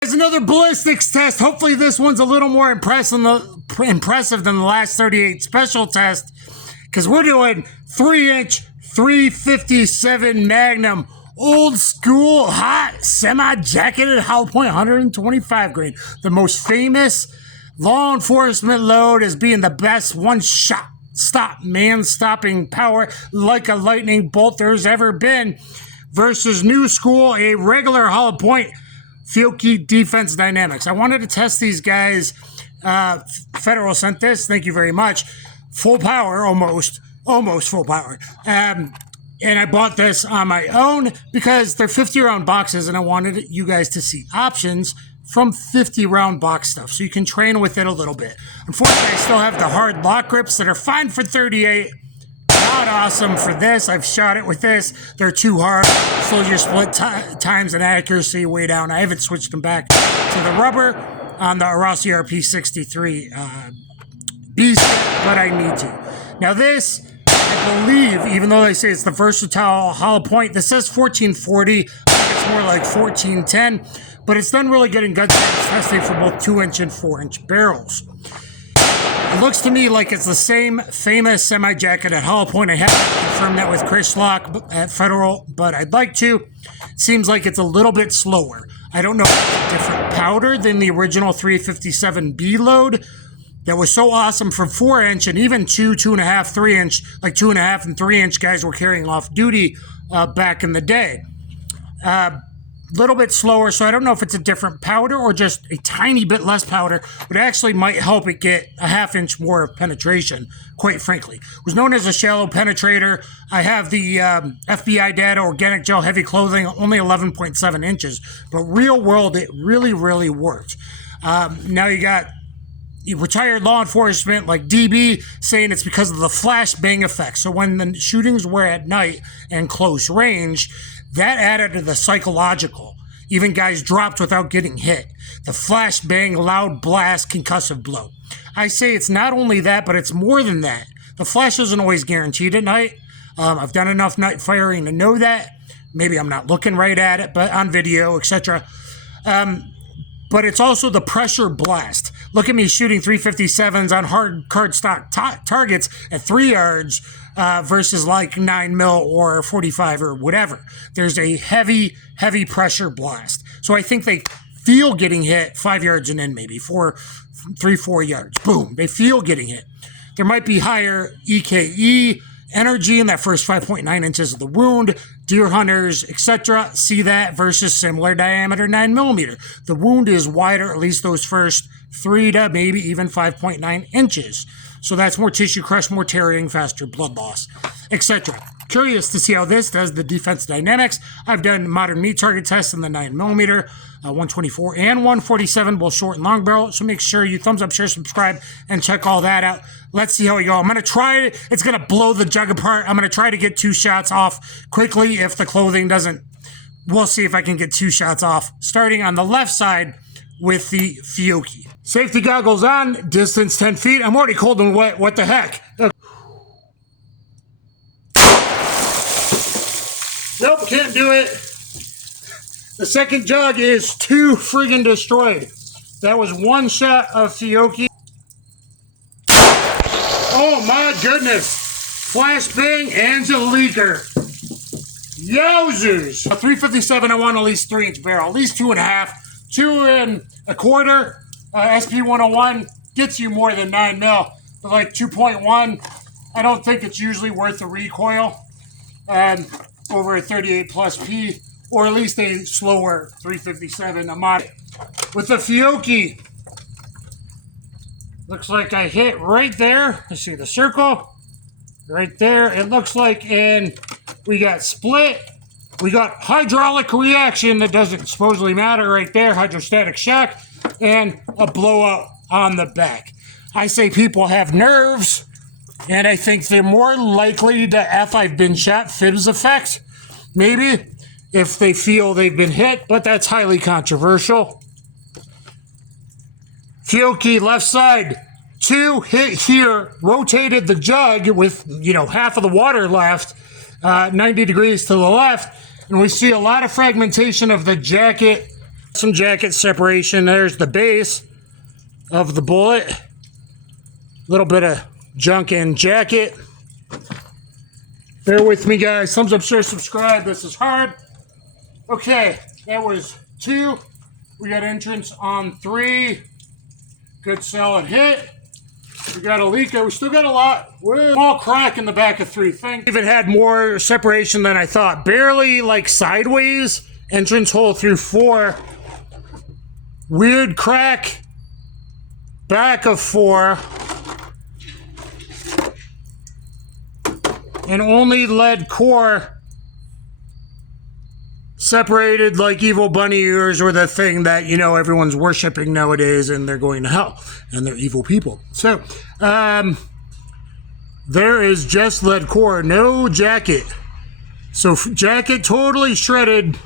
There's another ballistics test. Hopefully this one's a little more impressive than the last 38 special test, because we're doing 3-inch 357 Magnum old school hot semi-jacketed hollow point 125 grain. The most famous law enforcement load as being the best one-shot stop man-stopping power like a lightning bolt there's ever been, versus new school, a regular hollow point Fiocchi defense dynamics. I wanted to test these guys. Federal sent this. Thank you very much. Full power, almost full power. And I bought this on my own because they're 50-round boxes, and I wanted you guys to see options from 50-round box stuff, so you can train with it a little bit. Unfortunately, I still have the hard lock grips that are fine for 38. Not awesome for this. I've shot it with this. They're too hard. Slows your split times and accuracy way down. I haven't switched them back to the rubber on the sjhp 63 beast, but I need to. Now this, I believe, even though they say it's the versatile hollow point, this says 1440. I think it's more like 1410, but it's done really good in gun testing for both 2-inch and 4-inch barrels. It looks to me like it's the same famous semi-jacketed hollow point. I haven't confirmed that with Chris Lock at Federal, but I'd like to. It seems like it's a little bit slower. I don't know if it's a different powder than the original 357B load that was so awesome for 4-inch and even 2.5, 3-inch, like 2.5 and 3-inch guys were carrying off duty back in the day. Little bit slower, so I don't know if it's a different powder or just a tiny bit less powder, but actually might help it get a 1/2 inch more of penetration, quite frankly. It was known as a shallow penetrator. I have the FBI data, organic gel heavy clothing, only 11.7 inches, but real world, it really, really worked. Now you got retired law enforcement like DB saying it's because of the flash bang effect. So when the shootings were at night and close range, that added to the psychological. Even guys dropped without getting hit. The flash bang, loud blast, concussive blow. I say it's not only that, but it's more than that. The flash isn't always guaranteed at night. I've done enough night firing to know that. Maybe I'm not looking right at it, but on video, etc. But it's also the pressure blast. Look at me shooting 357s on hard cardstock targets at 3 yards versus like 9 mil or 45 or whatever. There's a heavy, heavy pressure blast. So I think they feel getting hit 5 yards and in, maybe 4 yards. Boom, they feel getting hit. There might be higher EKE energy in that first 5.9 inches of the wound. Deer hunters, etc., see that versus similar diameter 9mm. The wound is wider, at least those first 3 to maybe even 5.9 inches. So that's more tissue crush, more tearing, faster blood loss, etc. Curious to see how this does the defense dynamics. I've done modern meat target tests in the 9mm, 124 and 147, both short and long barrel. So make sure you thumbs up, share, subscribe, and check all that out. Let's see how we go. I'm going to try it. It's going to blow the jug apart. I'm going to try to get 2 shots off quickly. If the clothing doesn't, we'll see if I can get 2 shots off. Starting on the left side with the Fiocchi. Safety goggles on, distance 10 feet. I'm already cold and wet. What the heck? Nope, can't do it. The second jug is too friggin' destroyed. That was 1 shot of Fiocchi. Oh my goodness. Flashbang Angelica. Yowzers. A 357, I want at least 3-inch barrel. At least 2.5. 2 1/4. SP101 gets you more than 9 mil. But like 2.1, I don't think it's usually worth the recoil. Over a 38 plus P, or at least a slower 357. I'm on it. With the Fiocchi, looks like I hit right there. Let's see the circle right there. It looks like, and we got split. We got hydraulic reaction that doesn't supposedly matter right there. Hydrostatic shock and a blowout on the back. I say people have nerves. And I think they're more likely to I've been shot fibs effect, maybe, if they feel they've been hit, but that's highly controversial. Fiocchi left side, 2 hit here, rotated the jug with, half of the water left, 90 degrees to the left, and we see a lot of fragmentation of the jacket Some jacket separation. There's the base of the bullet. A little bit of junk in jacket. Bear with me, guys. Thumbs up, share, subscribe. This is hard. Okay, that was 2. We got entrance on 3. Good solid hit. We got a leaker. We still got a lot. Small crack in the back of 3. Even had more separation than I thought. Barely like sideways. Entrance hole through 4. Weird crack. Back of 4. And only lead core separated like evil bunny ears or the thing that, you know, everyone's worshiping nowadays and they're going to hell and they're evil people. So, there is just lead core, no jacket. So jacket totally shredded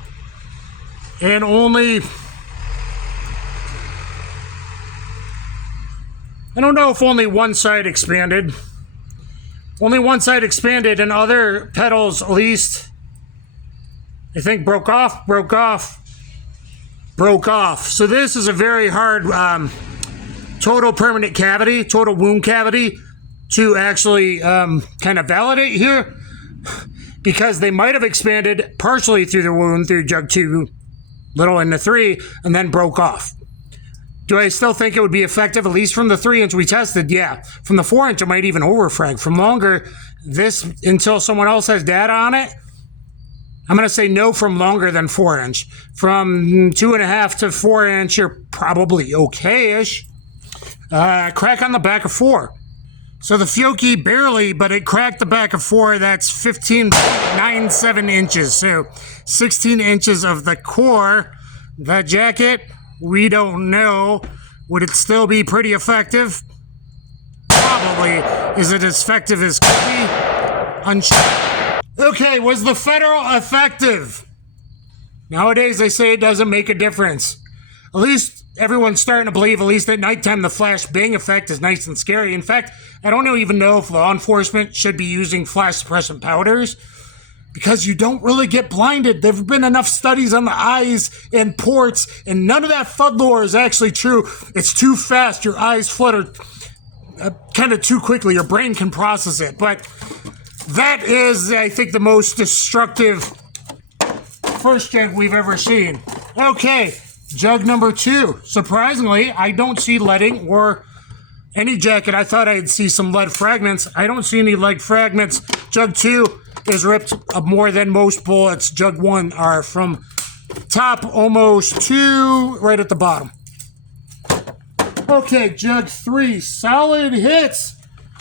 and only, I don't know if only one side expanded. Only one side expanded and other petals at least, I think broke off. So this is a very hard total permanent cavity, total wound cavity to actually kind of validate here because they might have expanded partially through the wound through jug 2, little into 3, and then broke off. Do I still think it would be effective, at least from the 3-inch we tested? Yeah. From the 4-inch, it might even overfrag. From longer, this, until someone else has data on it, I'm going to say no from longer than 4-inch. From 2.5 to 4-inch, you're probably okay-ish. Crack on the back of 4. So the Fiocchi barely, but it cracked the back of 4. That's 15.97 inches. So 16 inches of the core. That jacket, we don't know. Would it still be pretty effective? Probably. Is it as effective as could be? Unsure. Okay, was the Federal effective? Nowadays, they say it doesn't make a difference. At least everyone's starting to believe, at least at nighttime, the flash bang effect is nice and scary. In fact, I don't even know if law enforcement should be using flash suppressant powders because you don't really get blinded. There have been enough studies on the eyes and ports, and none of that FUD lore is actually true. It's too fast. Your eyes flutter kind of too quickly. Your brain can process it. But that is, I think, the most destructive first jug we've ever seen. Okay, jug number 2. Surprisingly, I don't see leading or any jacket. I thought I'd see some lead fragments. I don't see any lead fragments. Jug 2 is ripped more than most bullets. Jug 1 are from top almost to right at the bottom. Okay, jug 3, solid hits.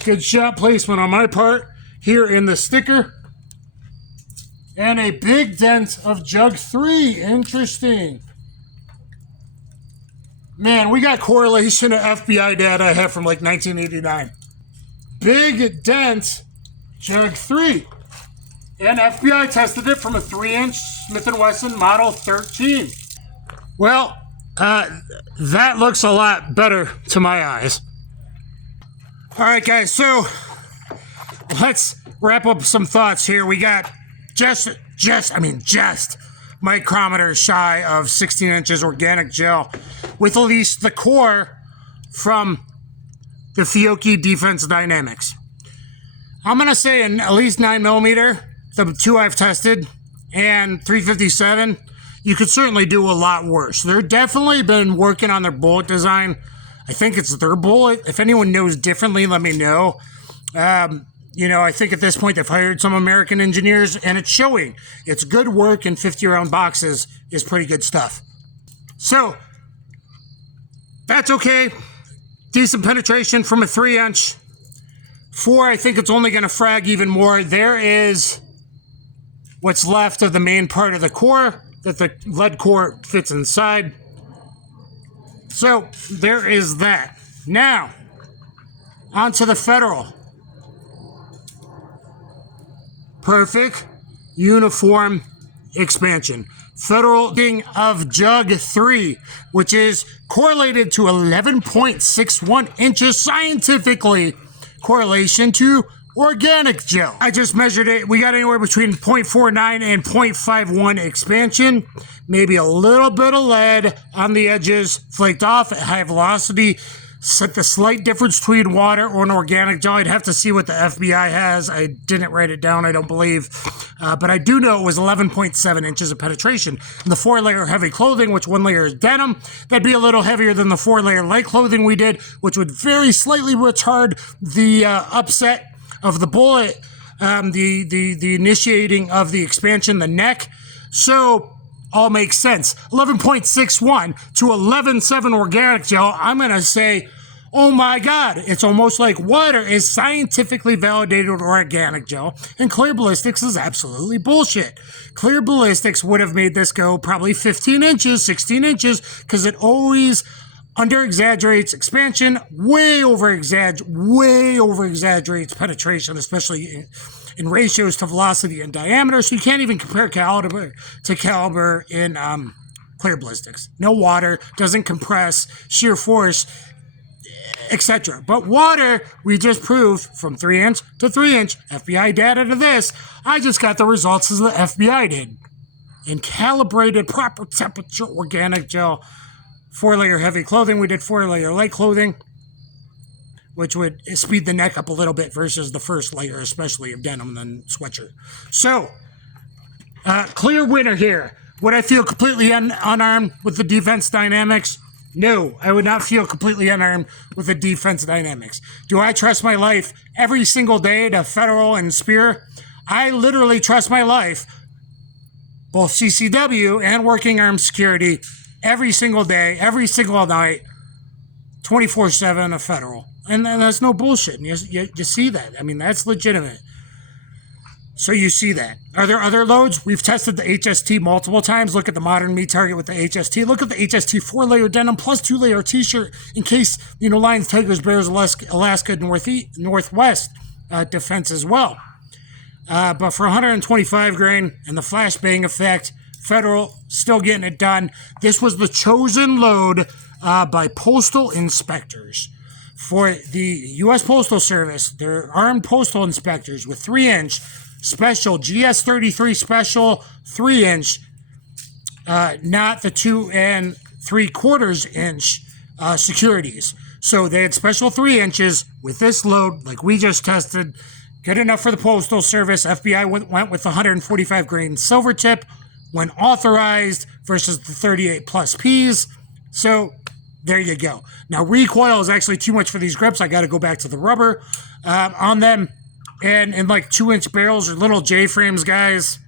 Good shot placement on my part here in the sticker. And a big dent of jug 3. Interesting. Man, we got correlation to FBI data I have from like 1989. Big dent, jug 3. And FBI tested it from a 3-inch Smith & Wesson Model 13. Well, that looks a lot better to my eyes. All right, guys, so let's wrap up some thoughts here. We got just micrometers shy of 16 inches organic gel with at least the core from the Fiocchi Defense Dynamics. I'm going to say at least 9mm, the 2 I've tested, and 357, you could certainly do a lot worse. They're definitely been working on their bullet design. I think it's their bullet. If anyone knows differently, let me know. You know, I think at this point they've hired some American engineers, and it's showing. It's good work, and 50-round boxes is pretty good stuff. So, that's okay. Decent penetration from a 3-inch. 4, I think it's only going to frag even more. There is what's left of the main part of the core that the lead core fits inside. So, there is that. Now, onto the Federal. Perfect, uniform expansion. Federal of jug 3, which is correlated to 11.61 inches scientifically. Correlation to organic gel. I just measured it. We got anywhere between 0.49 and 0.51 expansion. Maybe a little bit of lead on the edges, flaked off at high velocity. Set the slight difference between water or an organic gel. I'd have to see what the FBI has. I didn't write it down, I don't believe. But I do know it was 11.7 inches of penetration. In the 4-layer heavy clothing, which 1 layer is denim, that'd be a little heavier than the 4-layer light clothing we did, which would very slightly retard the upset of the bullet, the initiating of the expansion, the neck. So all makes sense. 11.61 to 11.7 organic gel. I'm going to say, oh my God, it's almost like water is scientifically validated organic gel, and Clear Ballistics is absolutely bullshit. Clear Ballistics would have made this go probably 15 inches, 16 inches, because it always under-exaggerates expansion, way over-exaggerates penetration, especially in ratios to velocity and diameter, so you can't even compare caliber to caliber in Clear Ballistics. No water, doesn't compress, sheer force, etc. But water, we just proved from 3-inch to 3-inch. FBI data to this. I just got the results as the FBI did. In calibrated, proper temperature organic gel, 4-layer heavy clothing, we did 4-layer light clothing, which would speed the neck up a little bit versus the first layer, especially of denim and sweatshirt. So, clear winner here. Would I feel completely unarmed with the defense dynamics? No, I would not feel completely unarmed with the defense dynamics. Do I trust my life every single day to federal and spear? I literally trust my life, both CCW and working armed security, every single day, every single night, 24/7 of federal. And that's no bullshit. And you see that. I mean, that's legitimate. So you see that. Are there other loads? We've tested the HST multiple times. Look at the modern meat target with the HST. Look at the HST 4-layer denim plus 2-layer t-shirt in case, Lions, Tigers, Bears, Alaska, Northwest defense as well. But for 125 grain and the flashbang effect, federal still getting it done. This was the chosen load by postal inspectors. For the U.S. Postal Service, they're armed postal inspectors with 3-inch special, GS33 special 3-inch, not the 2 3/4 inch securities. So they had special 3 inches with this load, like we just tested. Good enough for the Postal Service. FBI went with the 145 grain silver tip when authorized versus the 38 plus Ps. So there you go. Now, recoil is actually too much for these grips. I got to go back to the rubber on them. And in like 2-inch barrels or little J-frames, guys,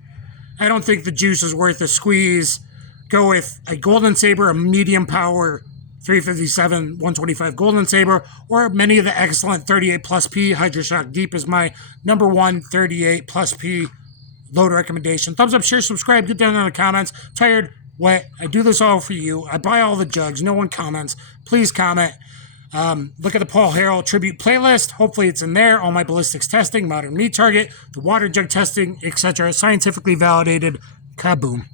I don't think the juice is worth a squeeze. Go with a Golden Saber, a medium power 357, 125 Golden Saber, or many of the excellent 38 plus P. Hydroshock Deep is my number one 38 plus P load recommendation. Thumbs up, share, subscribe, get down in the comments. Tired, wet, I do this all for you. I buy all the jugs. No one comments. Please comment. Look at the Paul Harrell tribute playlist. Hopefully it's in there. All my ballistics testing, modern meat target, the water jug testing, etc. Scientifically validated. Kaboom.